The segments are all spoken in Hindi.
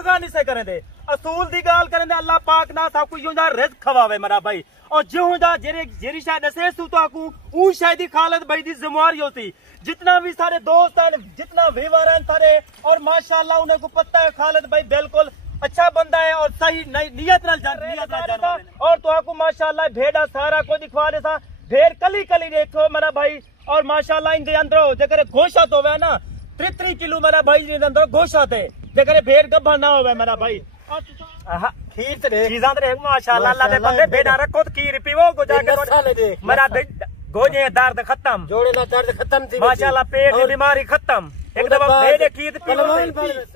अगा नहीं से करें दे असूल दी गाल करें दे अल्लाह पाक ना सब कुछ यूं रिज़्क खवावे मेरा भाई और जो जेरी शायद दसे तू तो आकू ऊ शायद खालिद भाई दी जिम्मेवारी होती जितना भी सारे दोस्त हैं जितना व्यूअर हैं सारे और माशाल्लाह उन्हें को पता है खालिद भाई बिल्कुल अच्छा बंदा है और सही नियत और तो आपको माशाल्लाह भेड़ा सारा को दिखवा दे सा भेड़ कली कली देखो मेरा भाई और माशाल्लाह इनके अंदर जगह घोषा तो है ना 3 किलो मेरा भाई इनके अंदर घोषा थे जगह भेड़ गब्बा ना हो मेरा भाई खीर ते चीज़ां ते माशाल्लाह अल्लाह दे बंदे भेड़ा रखो तो खीर पीवो को जाके मेरा गोजे दर्द खत्म जोड़े दा दर्द खत्म थी माशाल्लाह पेट की बीमारी खत्म एक दफा भेड़ खीर पीवो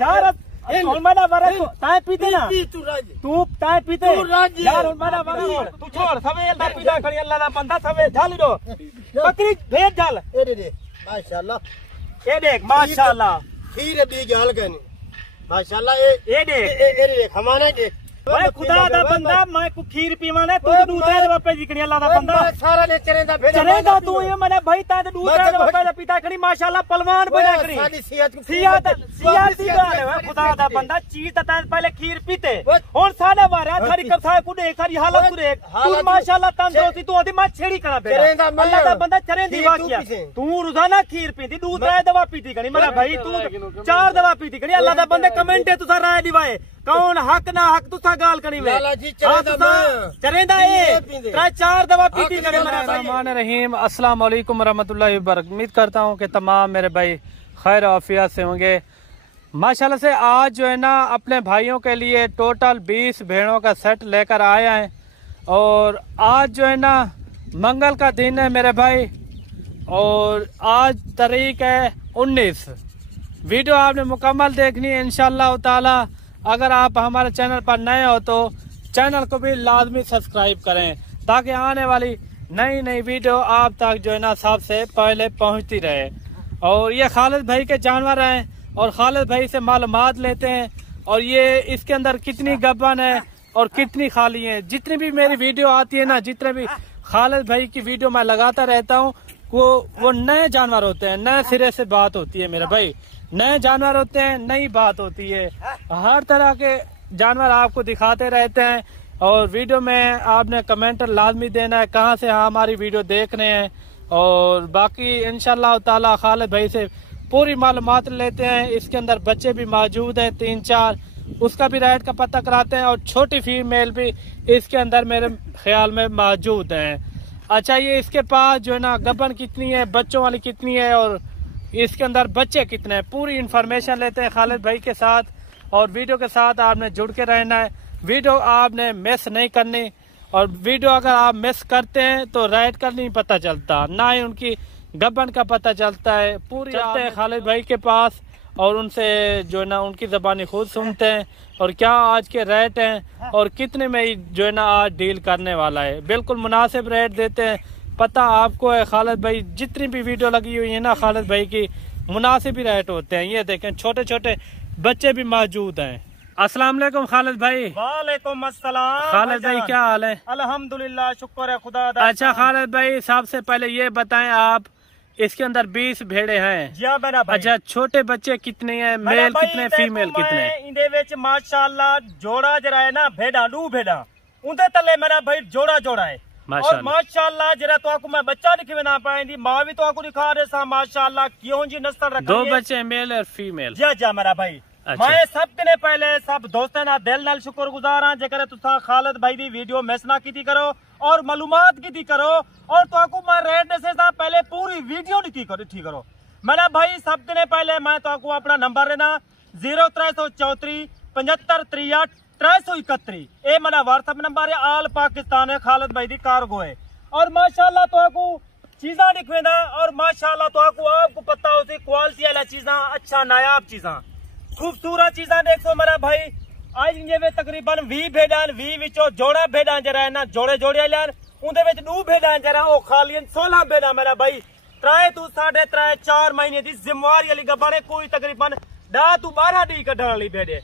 यार उन्माना वरस ताए पीते ना तू ताए पीते यार उन्माना वरस तू छोड़ सवेल दा पीला खड़ी अल्लाह दा बंदा सवेल झाल दो बकरी भेड़ झाल ए दे माशाल्लाह ए देख माशाल्लाह खीर दी गाल कहनी माशाल्लाह ए देख हमारा देख मैं खुदा दा बंदा मैं को खीर पीवाना तू दूध दे बापे जिकड़ी अल्लाह दा बंदा सारा ले चरेंदा तू ये मैंने भाई ता दूध दे बापे दा पिता खड़ी माशाल्लाह पहलवान बना करी साडी सेहत दी गाल है खुदा दा बंदा चीज ता पहले खीर पीते हुन साडा मारा थारी कसाय को देख सारी हालत को देख तू माशाल्लाह तंदुरुस्ती तू ओदी मां छेड़ी करा पे अल्लाह दा बंदा चरेंदी वाकिया तू रोजाना खीर पीती दूध दे दवा पीती करी मेरा भाई तू 4 दवा पीती करी अल्लाह दा बंदे कमेंट है तुसा राय दिवाए कौन हक ना हक तुसा गाल करी वे चरेंदा ए 3-4 दवा पीती करे मेरा रहमान रहीम अस्सलाम वालेकुम रहमतुल्लाहि व बरकातहू। उम्मीद करता हूँ कि तमाम मेरे भाई खैर आफियत से होंगे। माशाल्लाह से आज जो है ना अपने भाइयों के लिए टोटल 20 भेड़ों का सेट लेकर आया है और आज जो है ना मंगल का दिन है मेरे भाई और आज तारीख है 19। वीडियो आपने मुकम्मल देखनी है इंशाअल्लाह ताला। अगर आप हमारे चैनल पर नए हो तो चैनल को भी लाजमी सब्सक्राइब करें ताकि आने वाली नई नई वीडियो आप तक जो है ना सबसे पहले पहुंचती रहे। और ये खालिद भाई के जानवर हैं और खालिद भाई से मालूमात लेते हैं और ये इसके अंदर कितनी गब्बन है और कितनी खाली है। जितनी भी मेरी वीडियो आती है ना जितने भी खालिद भाई की वीडियो मैं लगाता रहता हूँ वो नए जानवर होते हैं, नए सिरे से बात होती है मेरे भाई, नए जानवर होते हैं, नई बात होती है। हर तरह के जानवर आपको दिखाते रहते हैं और वीडियो में आपने कमेंट लाजमी देना है कहाँ से हमारी वीडियो देख रहे हैं और बाकी इंशाल्लाह ताला खालिद भाई से पूरी मालूमात लेते हैं। इसके अंदर बच्चे भी मौजूद हैं 3-4, उसका भी रेट का पता कराते हैं और छोटी फीमेल भी इसके अंदर मेरे ख्याल में मौजूद हैं। अच्छा ये इसके पास जो है ना गबन कितनी है, बच्चों वाली कितनी है और इसके अंदर बच्चे कितने हैं, पूरी इन्फॉर्मेशन लेते हैं खालिद भाई के साथ। और वीडियो के साथ आपने जुड़ के रहना है, वीडियो आपने मिस नहीं करनी और वीडियो अगर आप मिस करते हैं तो रेट का नहीं पता चलता, ना ही उनकी गबन का पता चलता है। पूरी चलते हैं खालिद भाई के पास और उनसे जो है ना उनकी ज़बानी खुद सुनते हैं और क्या आज के रेट हैं और कितने में जो है ना आज डील करने वाला है। बिल्कुल मुनासिब रेट देते हैं, पता आपको है खालिद भाई जितनी भी वीडियो लगी हुई है ना खालिद भाई की मुनासिब ही रेट होते हैं। ये देखें छोटे छोटे बच्चे भी मौजूद हैं। अस्सलाम वालेकुम खालिद भाई। वालेकुम अस्सलाम खालिद भाई क्या हाल है? अल्हम्दुलिल्लाह शुक्र है खुदा दा। अच्छा खालिद भाई सबसे पहले ये बताएं आप इसके अंदर 20 भेड़े हैं जी मेरा भाई। अच्छा छोटे बच्चे कितने हैं, मेल कितने फीमेल कितने? इंदे विच माशाल्लाह जोड़ा जरा है ना भेड़ा दू भेड़ा उनदे तले मेरा भाई जोड़ा जोड़ा है और माशाल्लाह जरा तो आपको मैं बच्चा दिखे ना पाएंदी माँ भी तो आपको दिखा रहे सा माशाल्लाह क्यों जी नस्ल रखी 2 बच्चे मेल और फीमेल। जी जी मेरा भाई। अच्छा। मैं सब ने पहले सब दोस्तों ना दिल नाल शुक्रगुजार हाँ जेकर तुसा खालिद भाई दी वीडियो मिस ना की करो और मालूमात की करो और तो आपको मैं रेट दसे सा पहले पूरी वीडियो दी करो मेरा भाई। सब ने पहले मैं तो आपको अपना नंबर देना 0334 75 63 331 ये मेरा व्हाट्सएप नंबर है। आल पाकिस्तान है खालिद भाई दी कार्गो है और माशाल्लाह तो आपको चीजा दिखवेदा और माशाल्लाह तो आपको पता होती क्वालिटी वाला चीजा अच्छा नायाब चीजा खूबसूरत चीजा देखो मेरा भाई। आज ये तकरीबन 20 भेड़ा 20 विचों जोड़ा भेड़ा जरा है ना जोड़े जोड़े लान उनदे विच 2 भेड़ा जरा ओ खाली 16 भेड़ा मेरा भाई। 3 to 3.5 4 महीने दी जिम्मेवारी वाली गबाने कोई तकरीबन 10 to 12 डी कढण वाली भेड़े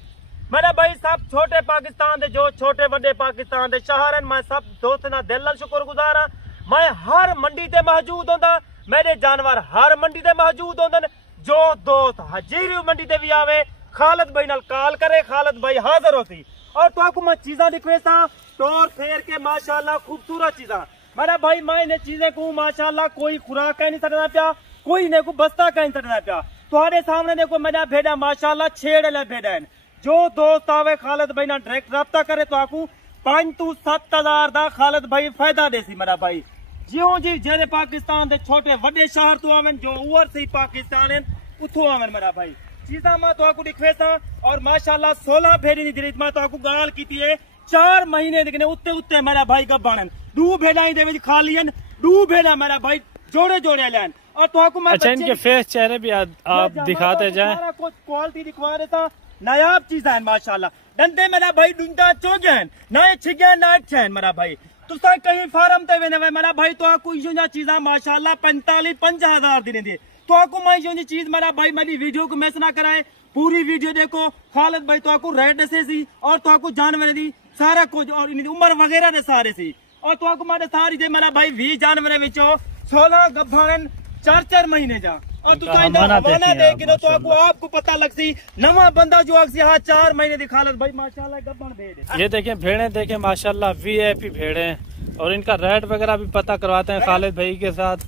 मेरा भाई। सब छोटे पाकिस्तान दे जो छोटे बड़े पाकिस्तान दे शहर मैं सब दोस्त ना दिल नाल शुक्रगुजार हां। मैं हर मंडी ते मौजूद होंदा, मेरे जानवर हर मंडी ते मौजूद होंदे। जो दोस्त हजीरी मंडी ते भी आवे खालिद भाई नाल कॉल करे, खालिद भाई हाजिर होती। और तो आपको मैं चीजा दिखवे सा टोर फेर के माशाल्लाह खूबसूरत चीजा मेरा भाई। मैं इन चीजें को माशाल्लाह कोई खुराक कह नहीं सकना पिया, कोई ने को बस्ता कह नहीं सकना पिया। तुम्हारे सामने देखो मेरा भेड़ा माशाल्लाह छेड़ भेड़ा जो दोस्त आवे खालिद भाई ना डायरेक्ट रब्ता करे तो आपको 5 to 7 हजार का खालिद भाई फायदा देसी मेरा भाई। ज्यों जी जेरे पाकिस्तान के छोटे वड्डे शहर तो आवन जो ओवर से पाकिस्तान उतो आवन मेरा भाई। चीजा मैं तो आपको दिखवे सा और माशाल्लाह 16 भेड़ी नहीं दिरी मैं तो आपको गाल की है 4 महीने दिखने उत्ते उत्ते मेरा भाई का बनन दू भेड़ा ही दे खालियन दू भेड़ा मेरा भाई जोड़े जोड़े लैन। और तो आपको मैं अच्छा इनके फेस चेहरे भी आप दिखाते जाए, सारा कुछ क्वालिटी दिखवा रहे था, नायाब चीज है माशाल्लाह। डंडे मेरा भाई डुंडा चोजन ना छिगन ना छन मेरा भाई। तो कहीं फार्म ते वेने मेरा भाई तो आपको यो चीजा माशाल्लाह 45-50 हजार दिन दे। तो आपको मैं यो चीज मेरा भाई मेरी वीडियो को मिस ना कराए, पूरी वीडियो देखो। खालिद भाई तो आपको रेट दसे सी और तो आपको जानवर दी सारा कुछ और इनकी उम्र वगैरह दे सारे सी। और तो आपको मैं सारी दे मेरा भाई 20 जानवर विचो 16 गब्भारन 4 महीने जा। और तू हवाना दे के तो आपको पता लग सी नवा बंदा जो अक्सी हाँ 4 महीने दी खालिद भाई माशाल्लाह गब्बन भेड़। ये देखें भेड़े देखें माशाल्लाह VIP भेड़े हैं और इनका रेट वगैरह भी पता करवाते हैं खालिद भाई के साथ।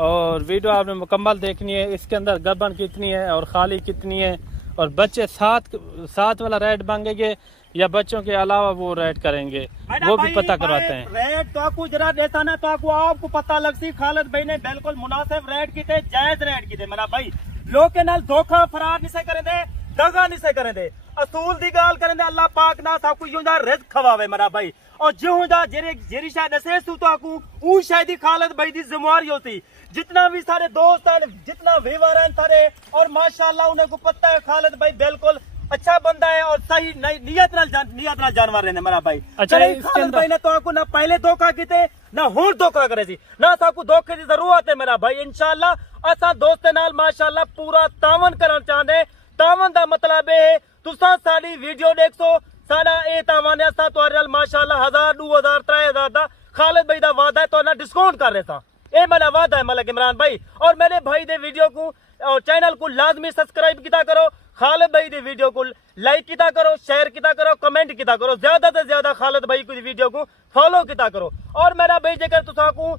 और वीडियो आपने मुकम्मल देखनी है, इसके अंदर गब्बन कितनी है और खाली कितनी है और बच्चे साथ वाला रेट मांगेंगे या बच्चों के अलावा वो रेट करेंगे वो भी पता करवाते हैं। रेट तो आपको जरा देता ना तो आपको पता लग सी खालिद भाई ने बिल्कुल मुनासिब रेट की थे, जायज रेट की थे मेरा भाई। लोग के नाल धोखा फरार नहीं से करे दे, दगा नहीं से करे दे, असूल दी गाल करे दे। अल्लाह पाक ना सबको यूं जा रिज़्क खवावे मेरा भाई। और ज्यों जा जेरी शायद दसे सू तो आपको ऊ शायद खालिद भाई दी जिम्मेवारी होती। जितना भी सारे दोस्त हैं जितना व्यूअर हैं सारे और माशाल्लाह उन्हें को पता है खालिद भाई बिल्कुल अच्छा बंदा है और सही नियत नाल जानवर रहने मेरा भाई। अच्छा खालिद भाई ने तो आपको ना पहले धोखा किते ना हुण धोखा करे सी ना आपको धोखे की जरूरत है मेरा भाई। इंशाल्लाह असा दोस्त नाल माशाल्लाह पूरा तावन करना चाहते। तावन का मतलब है तुसा साडी वीडियो देखो सारा ए तावन है तुहारे माशाल्लाह 1000 2000 3000 दा खालिद भाई दा वादा है तो ना डिस्काउंट कर रहे था। ए मेरा वादा है मलिक इमरान भाई। और मेरे भाई दे वीडियो को और चैनल को लाजमी सब्सक्राइब किया करो, खालिद भाई दी वीडियो को लाइक किया करो, शेयर किया करो, कमेंट किया करो, ज्यादा से ज्यादा खालिद भाई की वीडियो को फॉलो किया करो। और मेरा भाई जेकर तुसा को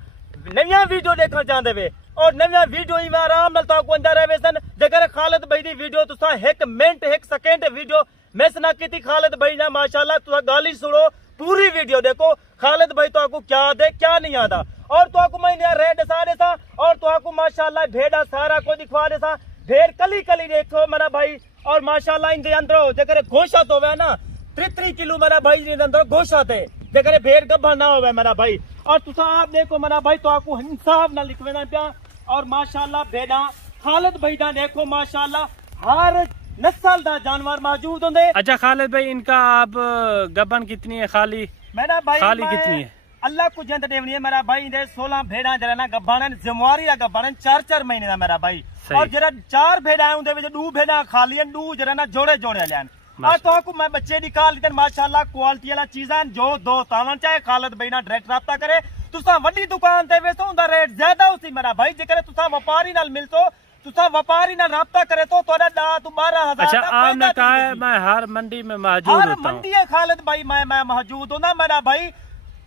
नया वीडियो देखना चाहते वे और नया वीडियो ही आराम नाल ताको अंदर रहे सन जेकर खालिद भाई दी वीडियो तुसा 1 मिनट 1 सेकंड वीडियो मिस ना की खालिद भाई ना माशाल्लाह तुसा गाली सुनो पूरी वीडियो देखो खालिद भाई तो आपको क्या दे क्या नहीं आता। और तो आपको मैं रेट सारे था और तो आपको माशाल्लाह भेड़ा सारा को दिखवा दे सा भेड़ कली कली देखो मेरा भाई। और माशाल्लाह इनके अंदर जेकर घोषा तो हुआ ना 3 किलो मेरा भाई इनके अंदर घोषा थे जेकर भेड़ गब्बा ना हुआ मेरा भाई। और तुसा आप देखो मेरा भाई तो आपको इंसाफ ना लिखवे ना पिया। और माशाल्लाह भेड़ा खालिद भाई दा देखो माशाल्लाह हर नस्ल दा जानवर मौजूद होंगे। अच्छा खालिद भाई इनका आप गब्बन कितनी है खाली मेरा भाई खाली कितनी है? अल्लाह को जंद देवनी है मेरा भाई दे 16 भेड़ा जरा ना गब्बान जिम्मेवारी आ गब्बान 4 महीने दा मेरा भाई। और जरा 4 भेड़ा है उनदे विच 2 भेड़ा खाली 2 जरा ना जोड़े जोड़े लैन। और तो आपको मैं बच्चे निकाल दी माशाल्लाह क्वालिटी वाला चीज़ां जो दोस्त आवन चाहे खालिद भाई ना डायरेक्ट रब्ता करे। तुसा वड्डी दुकान ते वेसो उनदा रेट ज्यादा होसी मेरा भाई जेकर तुसा व्यापारी नाल मिलतो तुसा व्यापारी नाल रब्ता करे तो तोड़ा 12,000। अच्छा आपने कहा है मैं हर मंडी में मौजूद होता हूं। मंडी है खालिद भाई मैं मौजूद हूं ना मेरा भाई।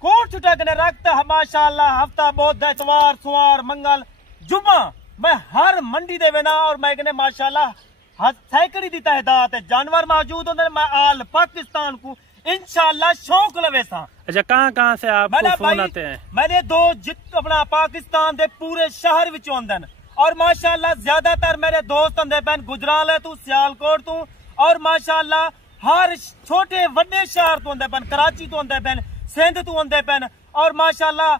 कोट छुटा के रखता माशाल्लाह हफ्ता बहुत इतवार सुवार मंगल जुम्मा मैं हर मंडी दे वेना और मैं कहने माशाल्लाह सैकड़ी दी तादाद है जानवर मौजूद होंगे। मैं आल पाकिस्तान को इंशाल्लाह शौक लवे सा। अच्छा कहाँ से आपको फोन आते हैं? मैंने अपना पाकिस्तान दे पूरे शहर विच आंदे और माशाल्लाह ज्यादातर मेरे दोस्त आंदे पैन गुजराल तू सियालकोट तू और माशाल्लाह हर छोटे वड्डे शहर तो आंदे पैन कराची तो आंदे पैन सिंध तू आंदे पैन और माशाल्लाह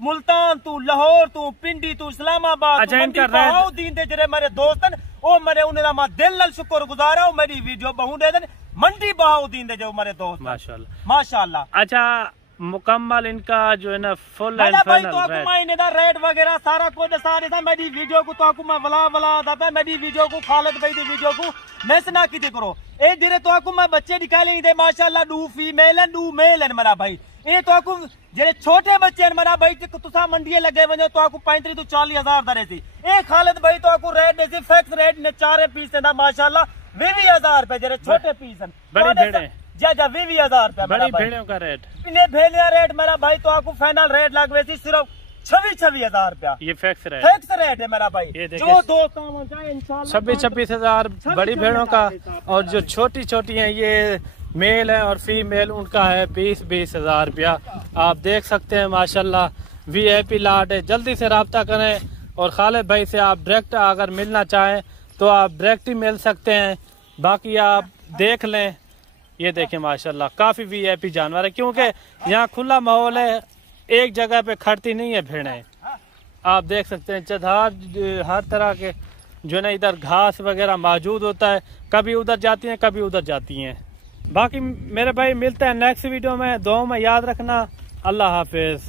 मुल्तान तू लाहौर तू पिंडी तू इस्लामाबाद दीन दे जरे मेरे दोस्त ओ मेरे उन्हें मैं दिल नाल शुक्रगुजार हूं मेरी वीडियो बहु दे देन मंडी बहाउद्दीन दे जो मेरे दोस्त माशाल्लाह। अच्छा मुकम्मल इनका जो है ना फुल एंड फाइनल रेट महीने दा रेट वगैरह सारा कुछ सारे दा मेरी वीडियो को तो मैं वला दा मेरी वीडियो को खालिद भाई दी वीडियो को मिस ना कीते करो। ए दिरे तो मैं बच्चे निकाले दे माशाल्लाह 2 फीमेल एंड 2 मेल एंड मेरा भाई। ये तो जेरे छोटे बच्चे मेरा भाई तुसा मंडी लगे वजो तो 35 to 40 हजार दरे सी। ए खालिद भाई तो रेट दे फिक्स रेट ने 4 पीस देना माशाल्लाह 20,000 रुपए जरे छोटे पीस बड़ी भेड़ें। जा 20,000 रुपए बड़ी भेड़ों का रेट, इन्हें भेड़िया रेट मेरा भाई तो आपको फाइनल रेट लगवे थी सिर्फ 26,000 रुपया। ये फिक्स रेट, फिक्स रेट है मेरा भाई। ये देखिए, जो दो काम हो जाए इंशाल्लाह 26,000 बड़ी भेड़ों का। और जो छोटी छोटी हैं ये मेल है और फीमेल, उनका है 20,000 रुपया। आप देख सकते हैं माशाल्लाह VIP लाट है। जल्दी से रब्ता करें और खालिद भाई से आप डायरेक्ट अगर मिलना चाहें तो आप डायरेक्ट ही मिल सकते हैं। बाकी आप देख लें, ये देखें माशाल्लाह काफ़ी VIP जानवर है, क्योंकि यहाँ खुला माहौल है, एक जगह पे खड़ती नहीं है भेड़ें। आप देख सकते हैं चदहार हर तरह के जो है ना इधर घास वगैरह मौजूद होता है, कभी उधर जाती हैं कभी उधर जाती हैं। बाकी मेरे भाई मिलते हैं नेक्स्ट वीडियो में, दुआ में याद रखना। अल्लाह हाफिज।